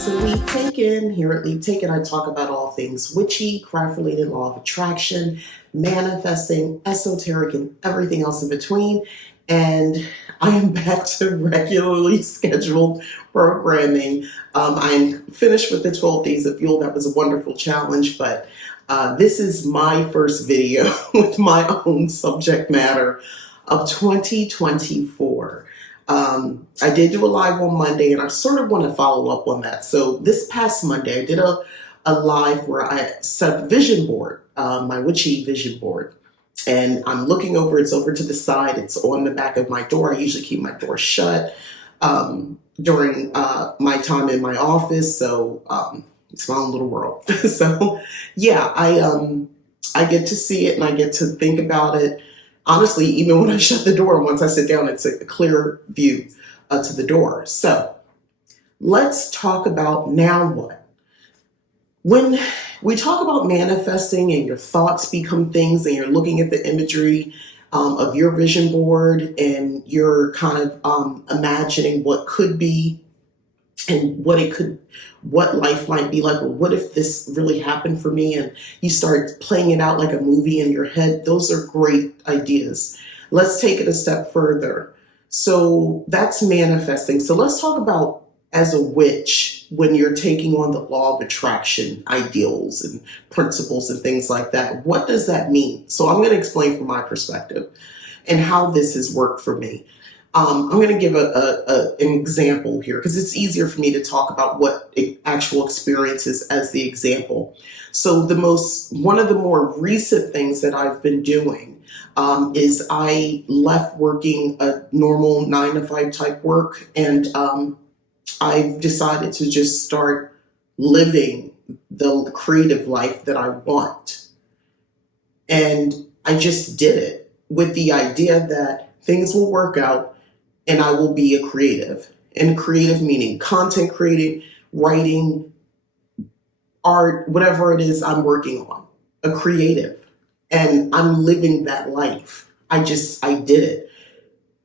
to Leap Taken. Here at Leap Taken, I talk about all things witchy, craft-related, law of attraction, manifesting, esoteric, and everything else in between. And I am back to regularly scheduled programming. I'm finished with the 12 Days of Fuel. That was a wonderful challenge, but this is my first video with my own subject matter of 2024. I did do a live on Monday, and I sort of want to follow up on that. So this past Monday, I did a live where I set up a vision board, my witchy vision board. And I'm looking over, it's over to the side, it's on the back of my door. I usually keep my door shut during my time in my office. So it's my own little world. So yeah, I get to see it and I get to think about it. Honestly, even when I shut the door, once I sit down, it's a clear view to the door. So let's talk about now what. When we talk about manifesting and your thoughts become things and you're looking at the imagery of your vision board and you're kind of imagining what could be and what life might be like, or what if this really happened for me, and you start playing it out like a movie in your head. Those are great ideas. Let's take it a step further. So that's manifesting. So let's talk about, as a witch, when you're taking on the law of attraction ideals and principles and things like that, what does that mean? So I'm going to explain from my perspective and how this has worked for me. I'm going to give an example here because it's easier for me to talk about what actual experiences as the example. So one of the more recent things that I've been doing is I left working a normal 9-to-5 type work, and I decided to just start living the creative life that I want. And I just did it with the idea that things will work out and I will be a creative. And creative meaning content creating, writing, art, whatever it is I'm working on, a creative. And I'm living that life. I did it.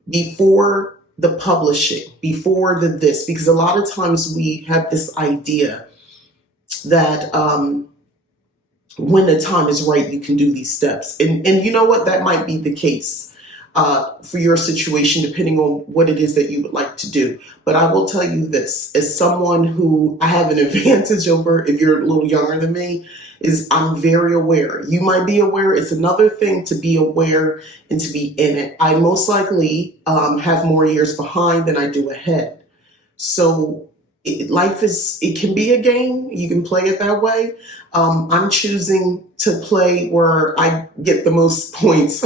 Before the publishing, before this, because a lot of times we have this idea that when the time is right, you can do these steps. And you know what? That might be the case for your situation, depending on what it is that you would like to do. But I will tell you this, as someone who I have an advantage over, if you're a little younger than me, is I'm very aware. You might be aware. It's another thing to be aware and to be in it. I most likely have more years behind than I do ahead. So life it can be a game. You can play it that way. I'm choosing to play where I get the most points.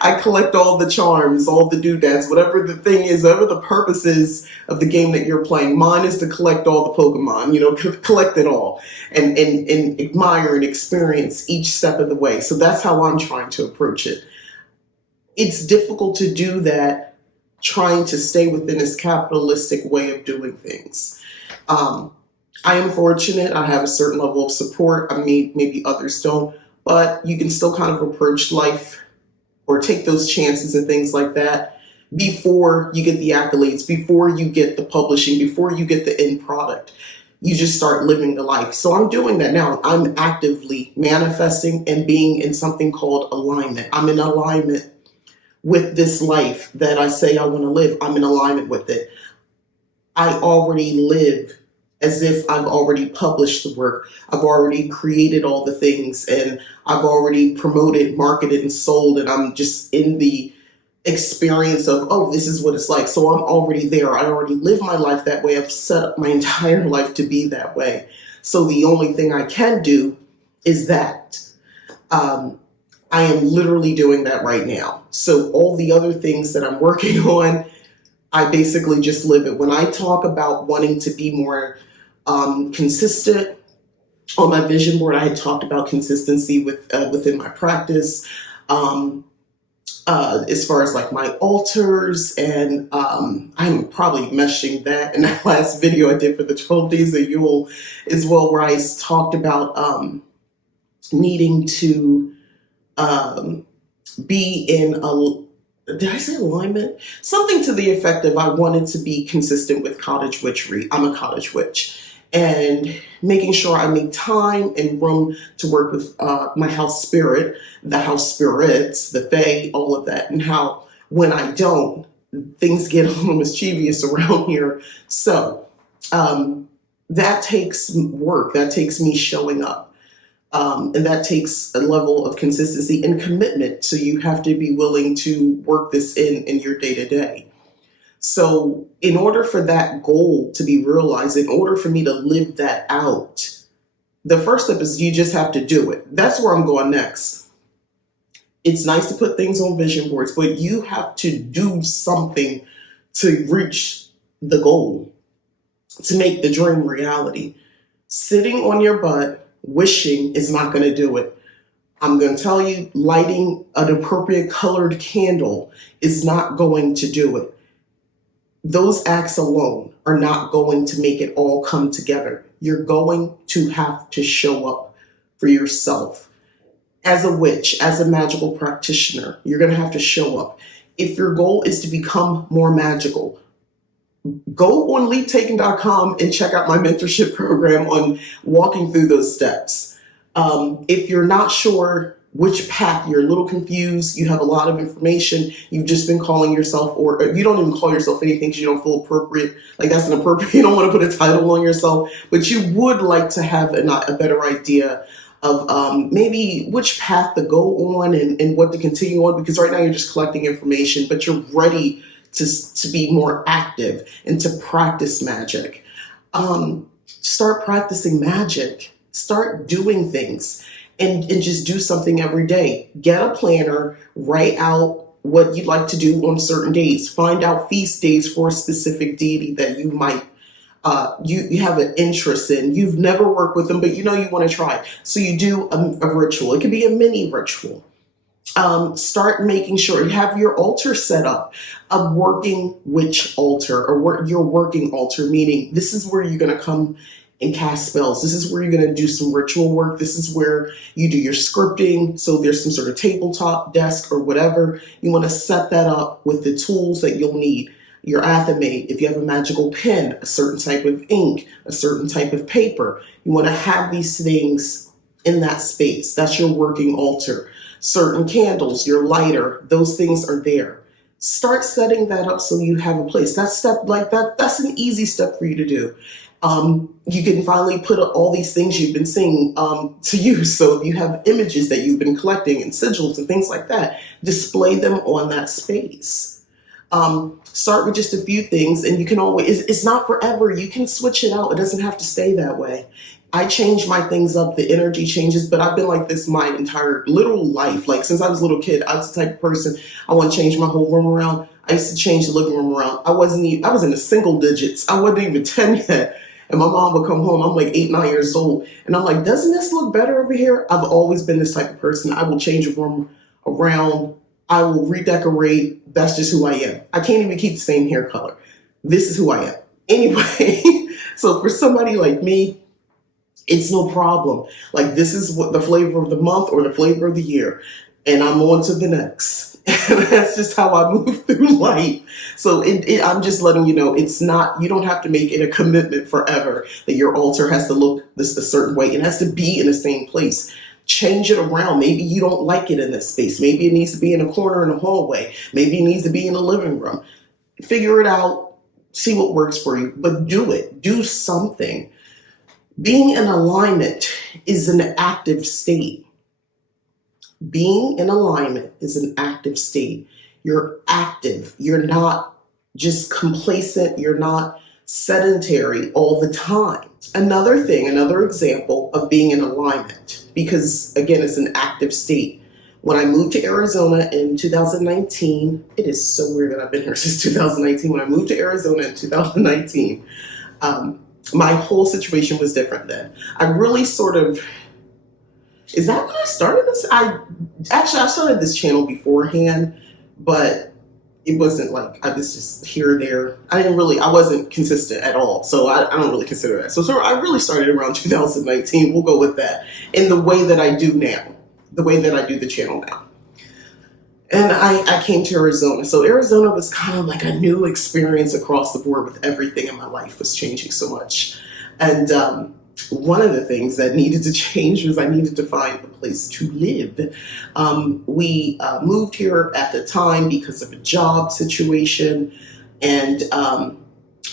I collect all the charms, all the doodads, whatever the thing is, whatever the purpose is of the game that you're playing. Mine is to collect all the Pokemon, collect it all and admire and experience each step of the way. So that's how I'm trying to approach it. It's difficult to do that trying to stay within this capitalistic way of doing things. I am fortunate. I have a certain level of support. I mean, maybe others don't, but you can still kind of approach life or take those chances and things like that before you get the accolades, before you get the publishing, before you get the end product. You just start living the life. So I'm doing that now. I'm actively manifesting and being in something called alignment. I'm in alignment with this life that I say I want to live. I'm in alignment with it. I already live as if I've already published the work. I've already created all the things, and I've already promoted, marketed, and sold, and I'm just in the experience of, oh, this is what it's like. So I'm already there. I already live my life that way. I've set up my entire life to be that way. So the only thing I can do is that. I am literally doing that right now. So all the other things that I'm working on, I basically just live it. When I talk about wanting to be more consistent on my vision board, I had talked about consistency within my practice, as far as like my altars, and I'm probably meshing that in that last video I did for the 12 Days of Yule as well, where I talked about needing to be in did I say alignment? Something to the effect of I wanted to be consistent with cottage witchery. I'm a cottage witch. And making sure I make time and room to work with my house spirit, the house spirits, the fae, all of that, and how when I don't, things get a little mischievous around here. So that takes work. That takes me showing up. And that takes a level of consistency and commitment. So you have to be willing to work this in your day to day. So in order for that goal to be realized, in order for me to live that out, the first step is you just have to do it. That's where I'm going next. It's nice to put things on vision boards, but you have to do something to reach the goal, to make the dream reality. Sitting on your butt wishing is not going to do it. I'm going to tell you, lighting an appropriate colored candle is not going to do it. Those acts alone are not going to make it all come together. You're going to have to show up for yourself. As a witch, as a magical practitioner, you're going to have to show up. If your goal is to become more magical, go on leaptaken.com and check out my mentorship program on walking through those steps. If you're not sure which path, you're a little confused, you have a lot of information, you've just been calling yourself, or you don't even call yourself anything because you don't feel appropriate, like that's inappropriate, you don't want to put a title on yourself, but you would like to have a better idea of maybe which path to go on and what to continue on, because right now you're just collecting information, but you're ready to be more active and to practice magic. Start practicing magic. Start doing things and just do something every day. Get a planner, write out what you'd like to do on certain days. Find out feast days for a specific deity that you might you have an interest in. You've never worked with them, but you know you want to try. So you do a ritual. It could be a mini ritual. Start making sure you have your altar set up, a working witch altar, or your working altar, meaning this is where you're going to come and cast spells. This is where you're going to do some ritual work. This is where you do your scripting. So there's some sort of tabletop desk or whatever. You want to set that up with the tools that you'll need. Your athame, if you have a magical pen, a certain type of ink, a certain type of paper. You want to have these things in that space. That's your working altar. Certain candles, your lighter, those things are there. Start setting that up so you have a place. That's an easy step for you to do. You can finally put all these things you've been seeing to use. So if you have images that you've been collecting and sigils and things like that, display them on that space. Start with just a few things, and you can always, it's not forever. You can switch it out. It doesn't have to stay that way. I change my things up, the energy changes, but I've been like this my entire literal life. Like since I was a little kid, I was the type of person, I want to change my whole room around. I used to change the living room around. I was in the single digits. I wasn't even 10 yet. And my mom would come home, I'm like 8, 9 years old. And I'm like, doesn't this look better over here? I've always been this type of person. I will change a room around. I will redecorate. That's just who I am. I can't even keep the same hair color. This is who I am. Anyway, so for somebody like me, it's no problem. Like this is what the flavor of the month or the flavor of the year. And I'm on to the next. And that's just how I move through life. So I'm just letting you know, it's not, you don't have to make it a commitment forever that your altar has to look a certain way. It has to be in the same place. Change it around. Maybe you don't like it in this space. Maybe it needs to be in a corner in the hallway. Maybe it needs to be in the living room. Figure it out. See what works for you. But do it. Do something. Being in alignment is an active state. Being in alignment is an active state. You're active. You're not just complacent. You're not sedentary all the time. Another example of being in alignment, because again, it's an active state. When I moved to Arizona in 2019, it is so weird that I've been here since 2019. When I moved to Arizona in 2019, my whole situation was different then. I really sort of, is that when I started this? I started this channel beforehand, but it wasn't like, I was just here or there. I wasn't consistent at all. So I don't really consider that. So I really started around 2019. We'll go with that. In the way that I do now, the way that I do the channel now. And I came to Arizona. So Arizona was kind of like a new experience across the board with everything in my life was changing so much. And one of the things that needed to change was I needed to find a place to live. We moved here at the time because of a job situation and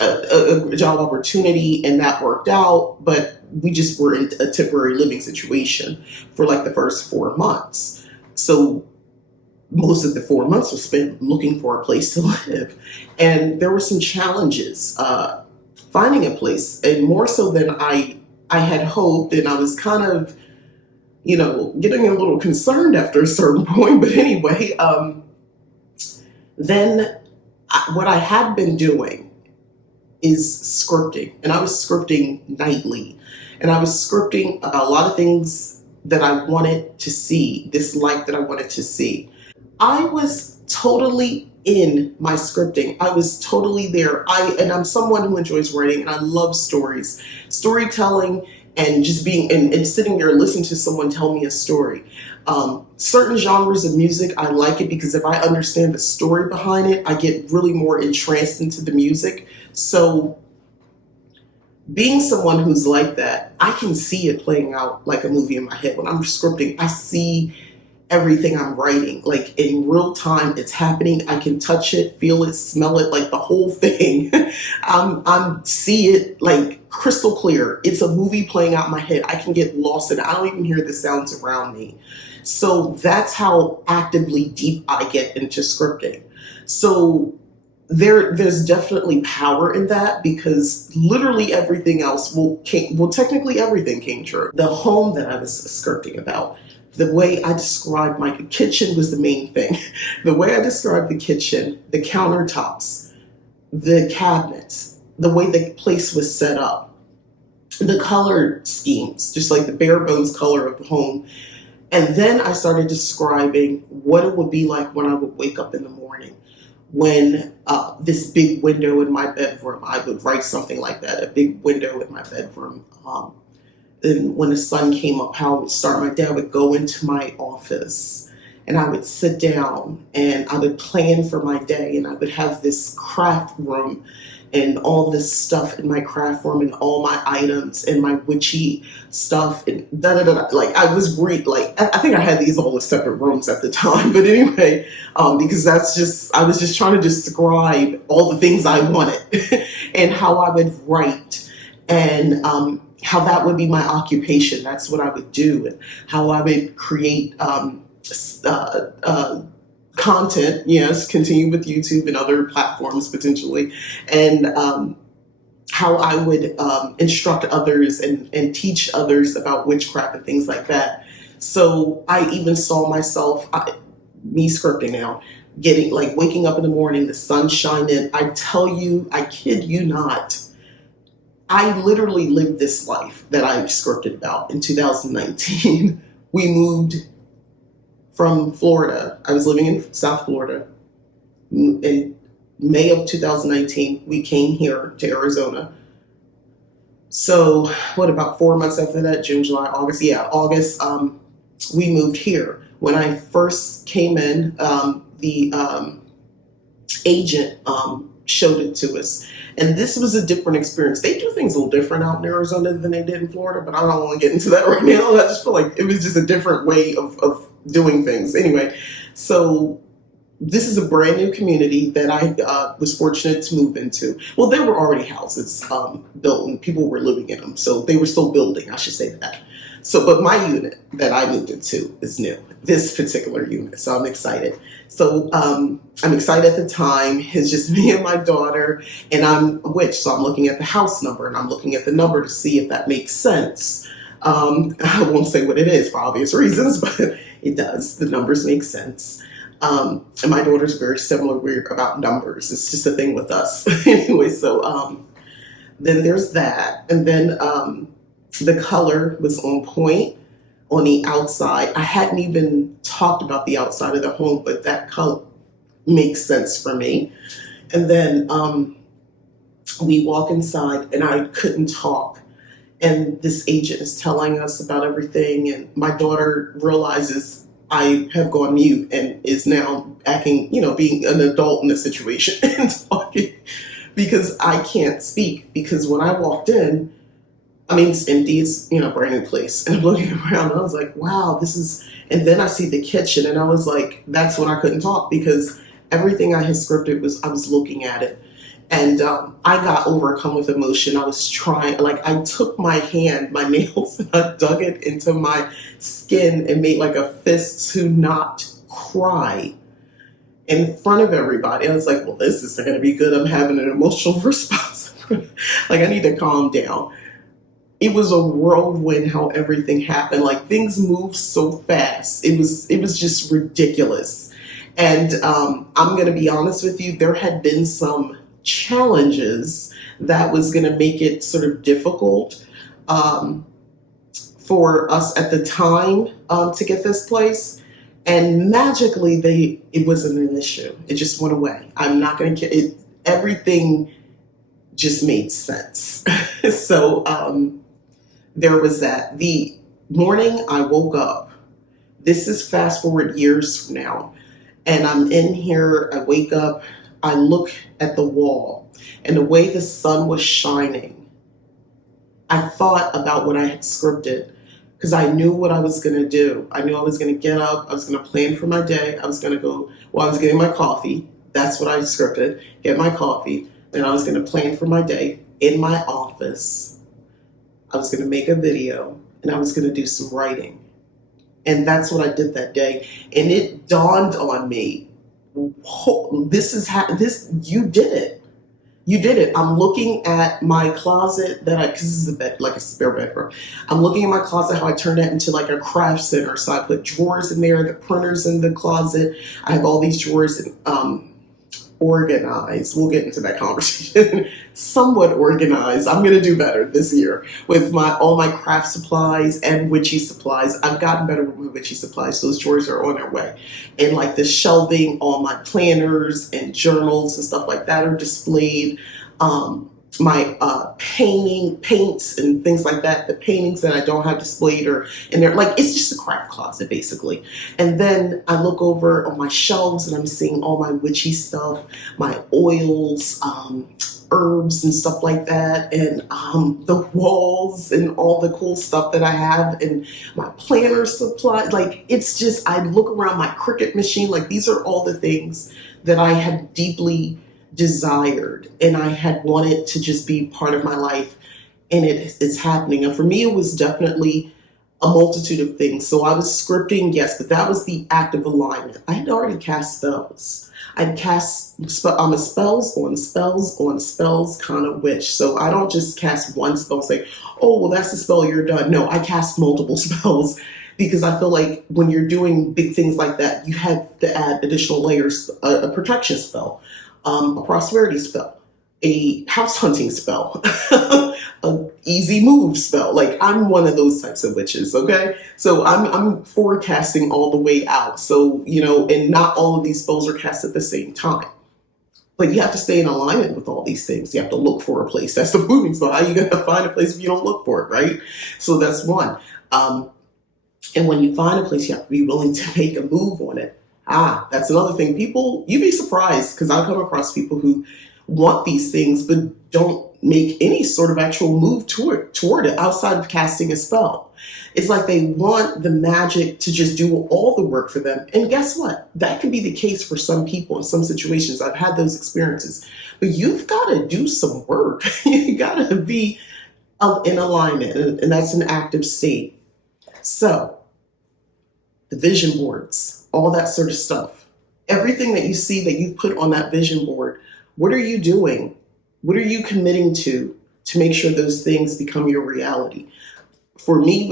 a job opportunity, and that worked out. But we just were in a temporary living situation for like the first 4 months. So most of the 4 months was spent looking for a place to live. And there were some challenges finding a place, and more so than I had hoped. And I was kind of, getting a little concerned after a certain point. But anyway, then what I had been doing is scripting, and I was scripting nightly. And I was scripting about a lot of things that I wanted to see, this life that I wanted to see. I was totally in my scripting. I was totally there. I'm someone who enjoys writing, and I love stories, storytelling, and just being and sitting there and listening to someone tell me a story. Certain genres of music, I like it because if I understand the story behind it, I get really more entranced into the music. So being someone who's like that, I can see it playing out like a movie in my head. When I'm scripting, I see everything I'm writing. Like in real time, it's happening. I can touch it, feel it, smell it, like the whole thing. I'm see it like crystal clear. It's a movie playing out in my head. I can get lost in it. I don't even hear the sounds around me. So that's how actively deep I get into scripting. So there's definitely power in that because literally everything else technically everything came true. The home that I was scripting about, the way I described my kitchen was the main thing. The way I described the kitchen, the countertops, the cabinets, the way the place was set up, the color schemes, just like the bare bones color of the home. And then I started describing what it would be like when I would wake up in the morning. When this big window in my bedroom, I would write something like that, a big window in my bedroom. And when the sun came up, how I would start. My dad would go into my office and I would sit down and I would plan for my day, and I would have this craft room and all this stuff in my craft room and all my items and my witchy stuff and da da da. Like I was great. Like I think I had these all as separate rooms at the time, but anyway, because I was just trying to describe all the things I wanted and how I would write and how that would be my occupation. That's what I would do, and how I would create content. Yes, continue with YouTube and other platforms potentially, and how I would instruct others and teach others about witchcraft and things like that. So I even saw myself, me scripting now, getting like waking up in the morning, the sun shining. I tell you, I kid you not. I literally lived this life that I scripted about in 2019. We moved from Florida. I was living in South Florida. In May of 2019, we came here to Arizona. So what, about 4 months after that, June, July, August? Yeah, August, we moved here. When I first came in, the agent showed it to us. And this was a different experience. They do things a little different out in Arizona than they did in Florida, but I don't want to get into that right now. I just feel like it was just a different way of doing things. Anyway, so this is a brand new community that I was fortunate to move into. Well, there were already houses built and people were living in them. So they were still building, I should say that. So, but my unit that I moved into is new, this particular unit. So I'm excited. So I'm excited at the time. It's just me and my daughter, and I'm a witch. So I'm looking at the house number and I'm looking at the number to see if that makes sense. I won't say what it is for obvious reasons, but it does. The numbers make sense. And my daughter's very similar. We're about numbers. It's just a thing with us. Anyway, so then there's that. And then the color was on point on the outside. I hadn't even talked about the outside of the home, but that color makes sense for me. And then we walk inside and I couldn't talk. And this agent is telling us about everything. And my daughter realizes I have gone mute and is now acting, being an adult in the situation and talking because I can't speak. Because when I walked in, I mean, it's empty. It's, brand new place. And I'm looking around and I was like, wow, this is, and then I see the kitchen and I was like, that's when I couldn't talk because everything I had scripted I was looking at it. And I got overcome with emotion. I was trying, like, I took my hand, my nails, and I dug it into my skin and made like a fist to not cry in front of everybody. I was like, well, this isn't going to be good. I'm having an emotional response. Like, I need to calm down. It was a whirlwind how everything happened. Like, things moved so fast. It was just ridiculous. And I'm going to be honest with you, there had been some challenges that was going to make it sort of difficult for us at the time to get this place. And magically, it wasn't an issue. It just went away. I'm not going to, everything just made sense. So there was that. The morning I woke up, this is fast forward years from now, and I'm in here, I wake up, I look at the wall, and the way the sun was shining, I thought about what I had scripted because I knew what I was going to do. I knew I was going to get up, I was going to plan for my day, I was going to go, well, I was getting my coffee, that's what I scripted, get my coffee, and I was going to plan for my day in my office. I was going to make a video, and I was going to do some writing. And that's what I did that day. And it dawned on me, you did it. You did it. I'm looking at my closet because this is a bed, like a spare bedroom. I'm looking at my closet, how I turned that into like a craft center. So I put drawers in there, the printers in the closet. I have all these drawers organized. We'll get into that conversation. Somewhat organized. I'm going to do better this year with all my craft supplies and witchy supplies. I've gotten better with my witchy supplies. Those drawers are on their way. And like the shelving, all my planners and journals and stuff like that are displayed. My paints and things like that, the paintings that I don't have displayed are in there. Like, it's just a craft closet, basically. And then I look over on my shelves and I'm seeing all my witchy stuff, my oils, herbs and stuff like that, and the walls and all the cool stuff that I have, and my planner supply. Like, it's just, I look around my Cricut machine, like, these are all the things that I had deeply desired and I had wanted to just be part of my life, and it's happening. And for me, it was definitely a multitude of things. So I was scripting, yes, but that was the act of alignment. I had already cast spells. I'd cast spells on spells on spells kind of witch. So I don't just cast one spell and say, oh, well, that's the spell, you're done. No, I cast multiple spells because I feel like when you're doing big things like that, you have to add additional layers, a protection spell, a prosperity spell, a house hunting spell, a easy move spell. Like, I'm one of those types of witches, okay? So I'm forecasting all the way out. So, and not all of these spells are cast at the same time. But you have to stay in alignment with all these things. You have to look for a place. That's the moving spell. How are you going to find a place if you don't look for it, right? So that's one. And when you find a place, you have to be willing to make a move on it. That's another thing. People, you'd be surprised because I come across people who want these things but don't make any sort of actual move toward it outside of casting a spell. It's like they want the magic to just do all the work for them. And guess what? That can be the case for some people in some situations. I've had those experiences. But you've got to do some work. You got to be in alignment, and that's an active state. So the vision boards, all that sort of stuff, everything that you see that you've put on that vision board, what are you doing? What are you committing to make sure those things become your reality? For me,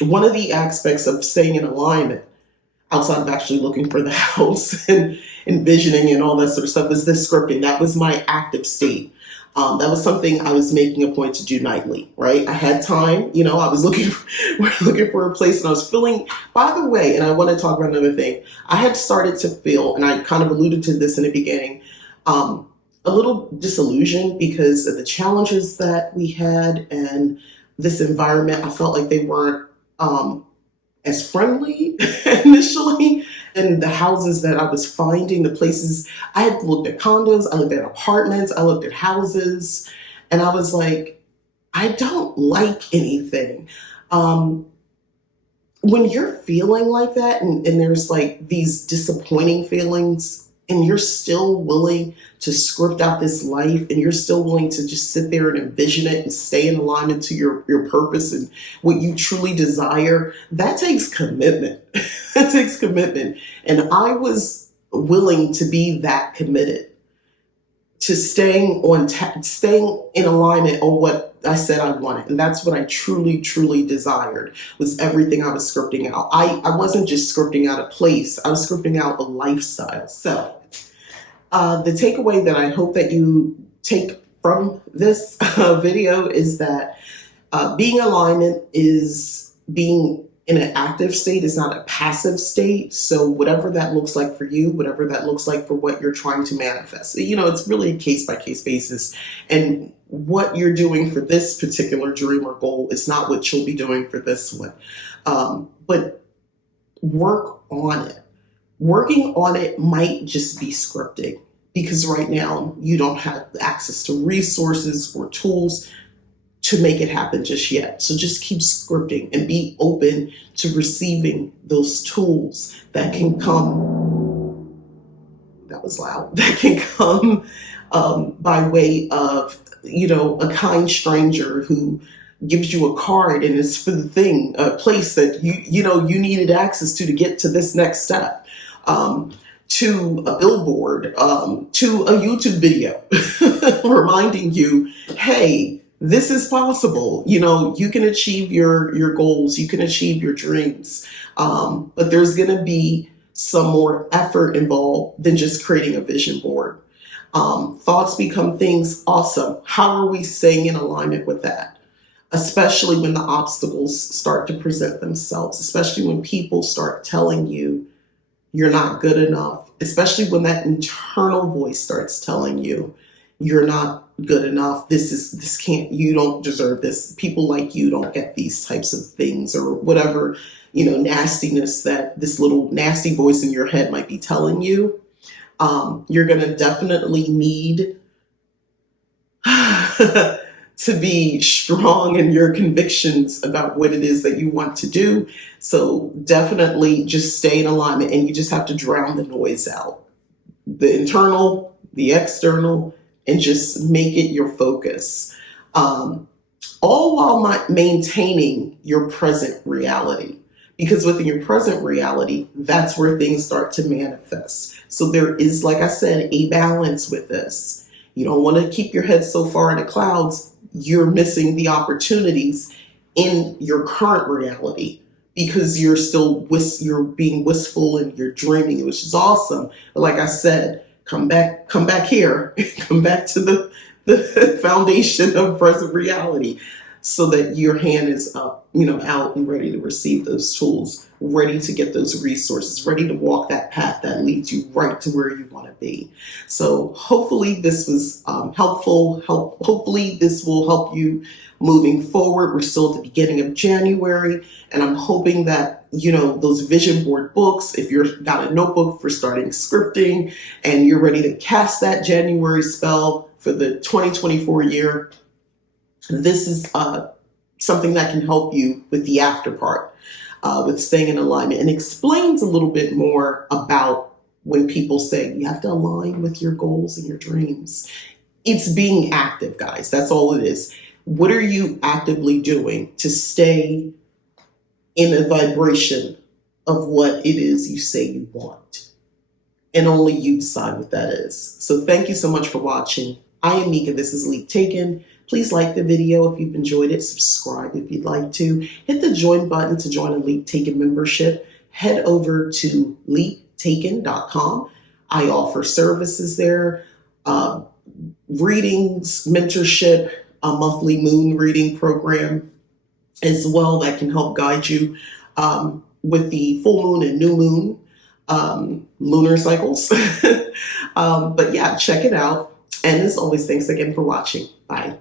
one of the aspects of staying in alignment, outside of actually looking for the house and envisioning and all that sort of stuff, is the scripting. That was my active state. That was something I was making a point to do nightly, right? I had time, I was looking for a place, and I was feeling, by the way, and I want to talk about another thing. I had started to feel, and I kind of alluded to this in the beginning, a little disillusioned because of the challenges that we had and this environment. I felt like they weren't as friendly initially. And the houses that I was finding, the places, I had looked at condos, I looked at apartments, I looked at houses, and I was like, I don't like anything. Um, when you're feeling like that, and there's like these disappointing feelings, and you're still willing to script out this life, and you're still willing to just sit there and envision it and stay in alignment to your purpose and what you truly desire, that takes commitment. That takes commitment. And I was willing to be that committed to staying in alignment on what I said I wanted. And that's what I truly, truly desired, was everything I was scripting out. I wasn't just scripting out a place, I was scripting out a lifestyle. So the takeaway that I hope that you take from this video is that being in alignment is being in an active state, is not a passive state. So whatever that looks like for you, whatever that looks like for what you're trying to manifest, it's really a case by case basis. And what you're doing for this particular dream or goal is not what you'll be doing for this one. But work on it. Working on it might just be scripting, because right now you don't have access to resources or tools to make it happen just yet. So just keep scripting and be open to receiving those tools that can come. That was loud. That can come by way of, a kind stranger who gives you a card and it's for the thing, a place that you needed access to get to this next step. To a billboard, to a YouTube video, reminding you, hey, this is possible. You can achieve your goals, you can achieve your dreams. But there's going to be some more effort involved than just creating a vision board. Thoughts become things. Awesome. How are we staying in alignment with that? Especially when the obstacles start to present themselves, especially when people start telling you you're not good enough, especially when that internal voice starts telling you you're not good enough. You don't deserve this. People like you don't get these types of things, or whatever, nastiness that this little nasty voice in your head might be telling you. You're going to definitely need to be strong in your convictions about what it is that you want to do. So definitely just stay in alignment, and you just have to drown the noise out, the internal, the external, and just make it your focus. All while maintaining your present reality. Because within your present reality, that's where things start to manifest. So there is, like I said, a balance with this. You don't want to keep your head so far in the clouds, you're missing the opportunities in your current reality, because you're being wistful and you're dreaming, which is awesome. But like I said, come back here, come back to the foundation of present reality, so that your hand is up, out and ready to receive those tools, ready to get those resources, ready to walk that path that leads you right to where you want to be. So hopefully this was helpful. Hopefully this will help you moving forward. We're still at the beginning of January, and I'm hoping that, those vision board books, if you've got a notebook for starting scripting and you're ready to cast that January spell for the 2024 year, this is something that can help you with the after part, with staying in alignment, and explains a little bit more about when people say you have to align with your goals and your dreams. It's being active, guys. That's all it is. What are you actively doing to stay in a vibration of what it is you say you want? And only you decide what that is. So thank you so much for watching. I am Mika. This is Leap Taken. Please like the video if you've enjoyed it. Subscribe if you'd like to. Hit the join button to join a Leap Taken membership. Head over to leaptaken.com. I offer services there, readings, mentorship, a monthly moon reading program as well that can help guide you with the full moon and new moon lunar cycles. But yeah, check it out. And as always, thanks again for watching. Bye.